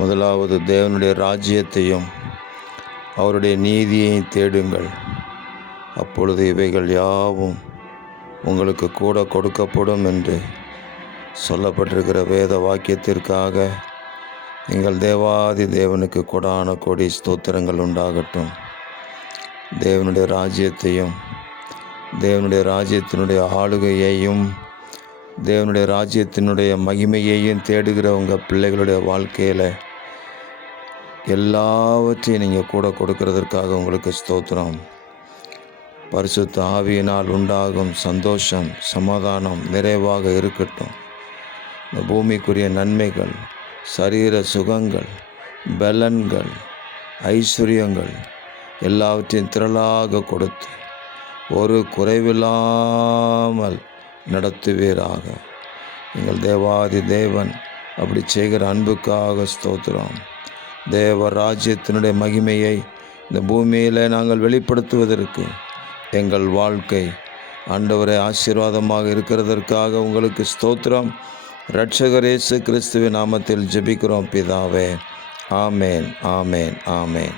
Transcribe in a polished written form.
முதலாவது தேவனுடைய ராஜ்யத்தையும் அவருடைய நீதியையும் தேடுங்கள், அப்பொழுது இவைகள் யாவும் உங்களுக்கு கூட கொடுக்கப்படும் என்று சொல்லப்பட்டிருக்கிற வேத வாக்கியத்திற்காக எங்கள் தேவாதி தேவனுக்கு கொடான கொடி ஸ்தோத்திரங்கள் உண்டாகட்டும். தேவனுடைய ராஜ்யத்தையும் தேவனுடைய ராஜ்யத்தினுடைய ஆளுகையையும் தேவனுடைய ராஜ்யத்தினுடைய மகிமையையும் தேடுகிற உங்கள் பிள்ளைகளுடைய வாழ்க்கையில் எல்லாவற்றையும் நீங்கள் கூட கொடுக்கறதற்காக உங்களுக்கு ஸ்தோத்திரம். பரிசுத்த ஆவியினால் உண்டாகும் சந்தோஷம், சமாதானம் நிறைவாக இருக்கட்டும். இந்த பூமிக்குரிய நன்மைகள், சரீர சுகங்கள், பலன்கள், ஐஸ்வர்யங்கள் எல்லாவற்றையும் திரளாக கொடுத்து ஒரு குறைவில்லாமல் நடத்துவீராக. எங்கள் தேவாதி தேவன் அப்படி செய்கிற அன்புக்காக ஸ்தோத்திரம். தேவ ராஜ்யத்தினுடைய மகிமையை இந்த பூமியில் நாங்கள் வெளிப்படுத்துவதற்கு எங்கள் வாழ்க்கை ஆண்டவரை ஆசீர்வாதமாக இருக்கிறதற்காக உங்களுக்கு ஸ்தோத்திரம். இரட்சகர் இயேசு கிறிஸ்துவின் நாமத்தில் ஜெபிக்கிறோம் பிதாவே. ஆமேன், ஆமேன், ஆமேன்.